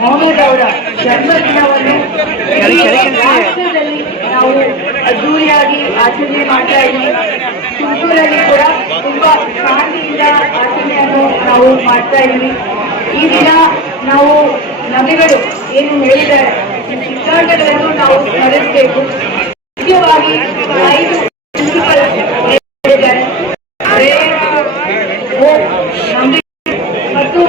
ಮೊಹಮ್ಮದ್ ಅವರ ಜನ್ಮದಿನವನ್ನು ರಾಷ್ಟ್ರದಲ್ಲಿ ನಾವು ಅದ್ದೂರಿಯಾಗಿ ಆಚರಣೆ ಮಾಡ್ತಾ ಇದ್ದೀವಿ. ತುಮಕೂರಲ್ಲಿ ಕೂಡ ತುಂಬಾ ಶಾಂತಿಯಿಂದ ಆಚರಣೆಯನ್ನು ನಾವು ಮಾಡ್ತಾ ಇದ್ದೀವಿ. ಈ ದಿನ ನಾವು ನದಿಗಳು ಏನು ಹೇಳಿದ್ದಾರೆ ಸಿದ್ಧಾಂತಗಳನ್ನು ನಾವು ಸ್ಮರಿಸಬೇಕು. ಮುಖ್ಯವಾಗಿ 5 ಹೇಳಿದ್ದಾರೆ. ಮತ್ತು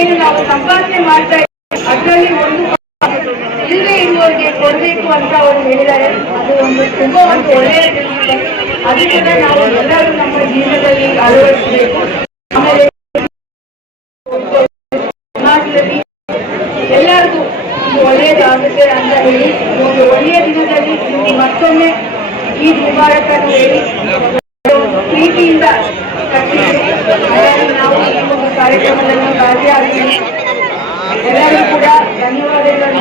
ಏನು ನಾವು ಸಂಪಾದನೆ ಮಾಡ್ತಾ ಇದ್ದೀವಿ ಅದರಲ್ಲಿ ಒಂದು ಇಲ್ಲದೆ ಇರುವವರಿಗೆ ಕೊಡಬೇಕು ಅಂತ ಅವರು ಹೇಳಿದ್ದಾರೆ. ಅದು ತುಂಬಾ ಒಳ್ಳೆಯ ಕೆಲಸ. ಅದನ್ನ ನಾವು ಎಲ್ಲರೂ ನಮ್ಮ ಜೀವನದಲ್ಲಿ ಅಳವಡಿಸಬೇಕು. ಆಮೇಲೆ ಸಮಾಜದಲ್ಲಿ ಎಲ್ಲರಿಗೂ ಇದು ಒಳ್ಳೆಯದಾಗುತ್ತೆ ಅಂತ ಹೇಳಿ ಒಂದು ಒಳ್ಳೆಯ ದಿನದಲ್ಲಿ ಮತ್ತೊಮ್ಮೆ ಈ ಮುಬಾರಕನ್ನು ಹೇಳಿ ಪ್ರೀತಿಯಿಂದ ನಾವು ಈ ಒಂದು ಕಾರ್ಯಕ್ರಮದಲ್ಲಿ ಭಾಗಿಯಾಗಿ ಎಲ್ಲರೂ ಕೂಡ ಧನ್ಯವಾದಗಳನ್ನು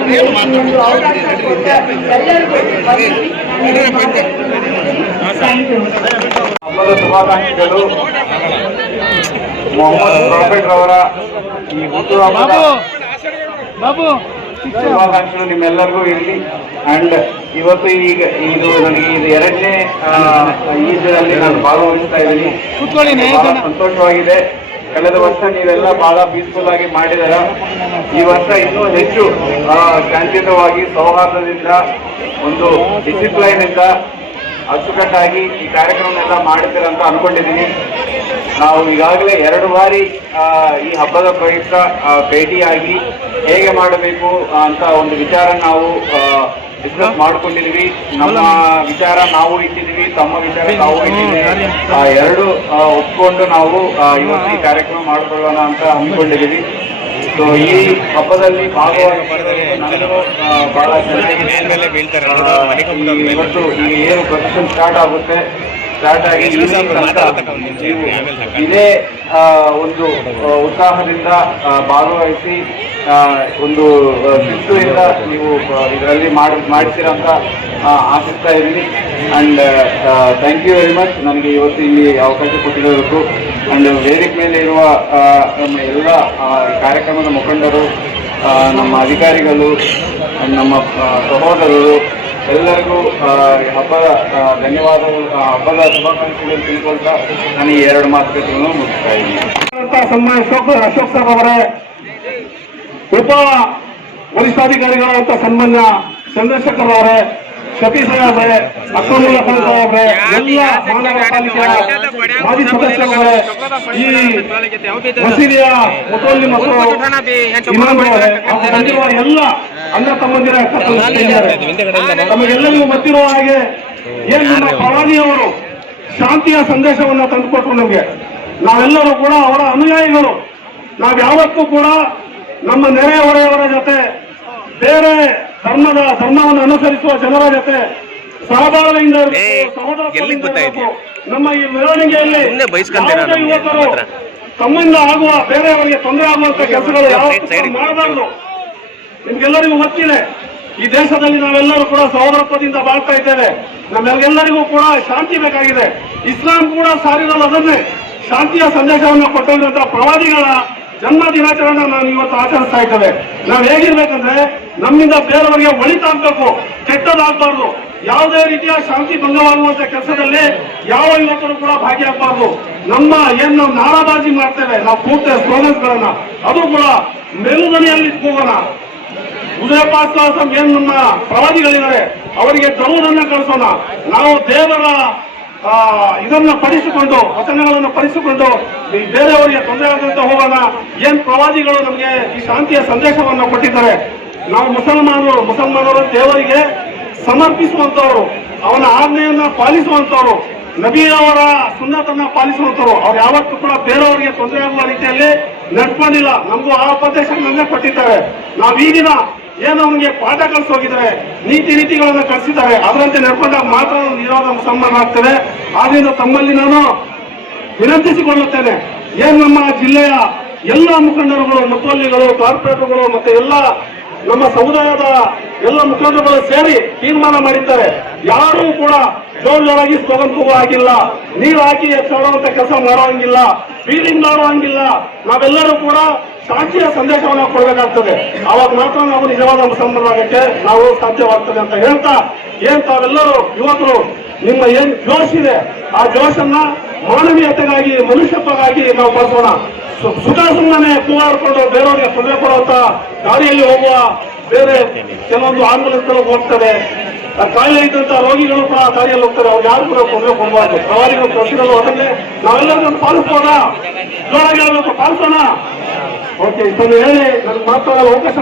ಒಂದು ಅವಕಾಶ ಕೊಟ್ಟ ಎಲ್ಲರಿಗೂ ಹಬ್ಬದ ಶುಭಾಕಾಂಕ್ಷೆಗಳು. ಮೊಹಮ್ಮದ್ ಪ್ರಾಫೆಟ್ ರವರ ಈ ಹುಟ್ಟುಹಬ್ಬದ ಶುಭಾಕಾಂಕ್ಷೆಗಳು ನಿಮ್ಮೆಲ್ಲರಿಗೂ ಇರಲಿ. ಅಂಡ್ ಇವತ್ತು ಈಗ ಇದು ನನಗೆ ಇದು 2ನೇ ಈದ್ರಲ್ಲಿ ನಾನು ಭಾಗವಹಿಸ್ತಾ ಇದ್ದೀನಿ. ಬಹಳ ಸಂತೋಷವಾಗಿದೆ. ಕಳೆದ ವರ್ಷ ನೀವೆಲ್ಲ ಬಹಳ ಪೀಸ್ಫುಲ್ ಆಗಿ ಮಾಡಿದಾರ. ಈ ವರ್ಷ ಇನ್ನೂ ಹೆಚ್ಚು ಶಾಂತಿಯುತವಾಗಿ ಸೌಹಾರ್ದದಿಂದ ಒಂದು ಡಿಸಿಪ್ಲೈನ್ ಇಂದ ಅಚ್ಚುಕಟ್ಟಾಗಿ ಈ ಕಾರ್ಯಕ್ರಮನೆಲ್ಲ ಮಾಡ್ತೀರ ಅಂತ ಅನ್ಕೊಂಡಿದ್ದೀನಿ. ನಾವು ಈಗಾಗಲೇ 2 ಬಾರಿ ಈ ಹಬ್ಬದ ಪ್ರಯುಕ್ತ ಭೇಟಿಯಾಗಿ ಹೇಗೆ ಮಾಡಬೇಕು ಅಂತ ಒಂದು ವಿಚಾರ ನಾವು ಡಿಸ್ಕಸ್ ಮಾಡ್ಕೊಂಡಿದೀವಿ. ನಮ್ಮ ವಿಚಾರ ನಾವು ಇಟ್ಟಿದ್ದೀವಿ, ತಮ್ಮ ವಿಚಾರ ನಾವು ಇಟ್ಟಿದ್ದೀವಿ. 2 ಒಪ್ಕೊಂಡು ನಾವು ಇವತ್ತು ಈ ಕಾರ್ಯಕ್ರಮ ಮಾಡಿಕೊಳ್ಳೋಣ ಅಂತ ಅಂದ್ಕೊಂಡಿದ್ದೀವಿ. ಸೊ ಈ ಹಬ್ಬದಲ್ಲಿ ಭಾಗವಹಿಸಿದರೆ ನನಗೂ ಬಹಳ ಚೆನ್ನಾಗಿ ಇವತ್ತು ಈ ಏನು ಪ್ರೊಸೆಷನ್ ಸ್ಟಾರ್ಟ್ ಆಗಿ ಇದೇ ಒಂದು ಉತ್ಸಾಹದಿಂದ ಭಾಗವಹಿಸಿ ಒಂದು ಶಿಸ್ತುವಿಂದ ನೀವು ಇದರಲ್ಲಿ ಮಾಡಿಸ್ತೀರ ಅಂತ ಆಶಿಸ್ತಾ ಇದ್ದೀನಿ. And thank you very much ನನಗೆ ಇವತ್ತು ಇಲ್ಲಿ ಅವಕಾಶ ಕೊಟ್ಟಿರೋದಕ್ಕೂ. ಅಂಡ್ ವೇದಿಕೆ ಮೇಲೆ ಇರುವ ನಮ್ಮ ಎಲ್ಲ ಕಾರ್ಯಕ್ರಮದ ಮುಖಂಡರು, ನಮ್ಮ ಅಧಿಕಾರಿಗಳು, ನಮ್ಮ ಸಹೋದರರು ಎಲ್ಲರಿಗೂ ಹಬ್ಬದ ಧನ್ಯವಾದಗಳು, ಹಬ್ಬದ ಶುಭಾಕಾಂಕ್ಷೆಗಳನ್ನು ತಿಳ್ಕೊಳ್ತಾ ನಾನು ಈ 2 ಮಾತುಕತೆಗಳನ್ನು ಮುಗಿಸ್ತಾ ಇದ್ದೀನಿ. ಸನ್ಮಾನ್ಯ ಅಶೋಕ್ ಸರ್ ಅವರೇ, ಉಪ ವರಿಷ್ಠಾಧಿಕಾರಿಗಳಾದಂಥ ಸನ್ಮಾನ್ಯ ಚಂದ್ರಶೇಖರ್ ಅವರೇ, ಶಫಿ ಸಾಹೇಬ್ರೆ, ಅಕ್ರಮುಲ್ಲಾ ಖಾನ್ ಸಾಹೇಬ್ರೆ, ಎಲ್ಲ ಮಹಾನಗರ ಪಾಲಿಕೆಯ ಮಾಜಿ ಸದಸ್ಯರೇ, ಈ ಮಸೀದಿಯ ಮುತೋಲಿ ಮತ್ತು ಇಮಾಮ್ರವರೇ, ಬಂದಿರುವ ಎಲ್ಲ ಅಣ್ಣ ತಮ್ಮಂದಿರ ನಮಗೆಲ್ಲರಿಗೂ ಗೊತ್ತಿರುವ ಹಾಗೆ ಏನು ನಮ್ಮ ಪ್ರವಾದಿಯವರು ಶಾಂತಿಯ ಸಂದೇಶವನ್ನು ತಂದುಕೊಟ್ರು ನಮಗೆ. ನಾವೆಲ್ಲರೂ ಕೂಡ ಅವರ ಅನುಯಾಯಿಗಳು. ನಾವು ಯಾವತ್ತೂ ಕೂಡ ನಮ್ಮ ನೆರೆ ಹೊರೆಯವರ ಜೊತೆ, ಬೇರೆ ಧರ್ಮವನ್ನು ಅನುಸರಿಸುವ ಜನರ ಜೊತೆ ಸಹಬಾಳ್ವೆಯಿಂದ ನಮ್ಮ ಈ ಮೆರವಣಿಗೆಯಲ್ಲಿ ಯುವಕರು ತಮ್ಮಿಂದ ಆಗುವ ಬೇರೆಯವರಿಗೆ ತೊಂದರೆ ಆಗುವಂತ ಕೆಲಸಗಳು ಯಾವತ್ತೂ ಮಾಡಬಾರದು. ನಿಮ್ಗೆಲ್ಲರಿಗೂ ಗೊತ್ತಿದೆ, ಈ ದೇಶದಲ್ಲಿ ನಾವೆಲ್ಲರೂ ಕೂಡ ಸಹೋದರತ್ವದಿಂದ ಬಾಳ್ತಾ ಇದ್ದೇವೆ. ನಮ್ಮೆಲ್ಲರಿಗೂ ಕೂಡ ಶಾಂತಿ ಬೇಕಾಗಿದೆ. ಇಸ್ಲಾಂ ಕೂಡ ಸಾರಿರೋದು ಅದನ್ನೇ, ಶಾಂತಿಯ ಸಂದೇಶವನ್ನು ಕೊಟ್ಟಿರುವಂತಹ ಪ್ರವಾದಿಗಳ ಜನ್ಮ ದಿನಾಚರಣೆ ನಾವು ಇವತ್ತು ಆಚರಿಸ್ತಾ ಇದ್ದೇವೆ. ನಾವು ಹೇಗಿರ್ಬೇಕಂದ್ರೆ ನಮ್ಮಿಂದ ಬೇರೆಯವರಿಗೆ ಒಳಿತಾಗಬೇಕು, ಕೆಟ್ಟದಾಗಬಾರ್ದು. ಯಾವುದೇ ರೀತಿಯ ಶಾಂತಿ ಭಂಗವಾಗುವಂತ ಕೆಲಸದಲ್ಲಿ ಯಾವ ಯುವಕರು ಕೂಡ ಭಾಗಿಯಾಗಬಾರ್ದು. ನಾವು ನಾರಾಬಾಜಿ ಮಾಡ್ತೇವೆ, ನಾವು ಕೂಡ್ತೇವೆ ಸ್ಲೋಗನ್ಸ್ಗಳನ್ನ, ಅದು ಕೂಡ ಮೇಲುದನಿಯಲ್ಲಿ ಹೋಗೋಣ. ಉದಯಪಾಸ್ವಾಸಂ ಏನು ನಮ್ಮ ಪ್ರವಾದಿಗಳಿದ್ದಾರೆ ಅವರಿಗೆ ದರೂದನ್ನ ಕಳಿಸೋಣ. ನಾವು ದೇವರ ಇದನ್ನ ಪಡಿಸಿಕೊಂಡು, ವಚನಗಳನ್ನು ಪಡಿಸಿಕೊಂಡು ಬೇರೆಯವರಿಗೆ ತೊಂದರೆ ಆಗದಂತೆ ಹೋಗೋಣ. ಏನ್ ಪ್ರವಾದಿಗಳು ನಮಗೆ ಈ ಶಾಂತಿಯ ಸಂದೇಶವನ್ನು ಕೊಟ್ಟಿದ್ದಾರೆ. ನಾವು ಮುಸಲ್ಮಾನರು ದೇವರಿಗೆ ಸಮರ್ಪಿಸುವಂತವರು, ಅವನ ಆಜ್ಞೆಯನ್ನ ಪಾಲಿಸುವಂತವರು, ನಬಿಯವರ ಸುನ್ನತನ್ನ ಪಾಲಿಸುವಂತವರು. ಅವ್ರು ಯಾವತ್ತೂ ಕೂಡ ಬೇರೆಯವರಿಗೆ ತೊಂದರೆ ಆಗುವ ರೀತಿಯಲ್ಲಿ ನಡ್ಕೊಂಡಿಲ್ಲ. ನಮಗೂ ಆ ಉಪದೇಶಗಳನ್ನೇ ಕೊಟ್ಟಿದ್ದಾರೆ. ನಾವು ಈ ದಿನ ಏನು ಅವನಿಗೆ ಪಾಠ ಕಲಿಸೋಗಿದ್ದಾರೆ, ನೀತಿ ರೀತಿಗಳನ್ನು ಕಲಿಸಿದ್ದಾರೆ, ಅದರಂತೆ ನಡ್ಕೊಂಡಾಗ ಮಾತ್ರ ನಿರೋಧ ಮುಸಲ್ಮಾನ ಆಗ್ತದೆ. ಆದ್ರಿಂದ ತಮ್ಮಲ್ಲಿ ನಾನು ವಿನಂತಿಸಿಕೊಳ್ಳುತ್ತೇನೆ, ಏನು ನಮ್ಮ ಜಿಲ್ಲೆಯ ಎಲ್ಲ ಮುಖಂಡರುಗಳು, ಮುತವಲ್ಲಿಗಳು, ಕಾರ್ಪೊರೇಟರ್ಗಳು ಮತ್ತೆ ಎಲ್ಲ ನಮ್ಮ ಸಮುದಾಯದ ಎಲ್ಲ ಮುಖಂಡರುಗಳು ಸೇರಿ ತೀರ್ಮಾನ ಮಾಡಿದ್ದಾರೆ. ಯಾರೂ ಕೂಡ ಜೋರಾಗಿ ಸ್ಲೋಗನ್ ಕೂಗುವ ಆಗಿಲ್ಲ, ನೀರು ಹಾಕಿ ಎತ್ತುವಂತ ಕೆಲಸ ಮಾಡುವಂಗಿಲ್ಲ, ಫೀಲಿಂಗ್ ಮಾಡುವಂಗಿಲ್ಲ. ನಾವೆಲ್ಲರೂ ಕೂಡ ಶಾಂತಿಯ ಸಂದೇಶವನ್ನು ಕೊಡಬೇಕಾಗ್ತದೆ. ಅವಾಗ ಮಾತ್ರ ನಾವು ನಿಜವಾದ ಮುಸಲ್ಮಾನರಾಗಕ್ಕೆ ನಾವು ಸಾಧ್ಯವಾಗ್ತದೆ ಅಂತ ಹೇಳ್ತಾ, ಏನ್ ತಾವೆಲ್ಲರೂ ಯುವಕರು ನಿಮ್ಮ ಏನ್ ಜೋಶ್ ಇದೆ ಆ ಜೋಶನ್ನ ಮಾನವೀಯತೆಗಾಗಿ ಮನುಷ್ಯತ್ವವಾಗಿ ನಾವು ಬಳಸೋಣ. ಸುಖ ಸುಮ್ಮನೆ ಕೂಗಾಡ್ಕೊಂಡು ಬೇರೆಯವರಿಗೆ ತೊಂದರೆ ಕೊಡುವಂತ ಗಾಡಿಯಲ್ಲಿ ಹೋಗುವ ಬೇರೆ ಕೆಲವೊಂದು ಆಂಬುಲೆನ್ಸ್ ಹೋಗ್ತಾರೆ, ಕಾಯಿಲೆ ಇದ್ದಂತ ರೋಗಿಗಳು ಕೂಡ ದಾರಿಯಲ್ಲಿ ಹೋಗ್ತಾರೆ. ಅವ್ರು ಯಾರು ಕೂಡ ತೊಂದರೆ ಕೊಡಬಾರ್ದು. ಪ್ರವಾದಿಗಳು ಕೊಟ್ಟಿರಲು ಅದನ್ನೇ ನಾವೆಲ್ಲರೂ ಪಾಲಿಸ್ಬೋದಾ? ಜೋರಾಗಿ ಹೇಳ್ಬೇಕು, ಪಾಲಿಸೋಣ. ಓಕೆ, ಇದನ್ನು ಹೇಳಿ ನನಗೆ ಮಾತಾಡಲು ಅವಕಾಶ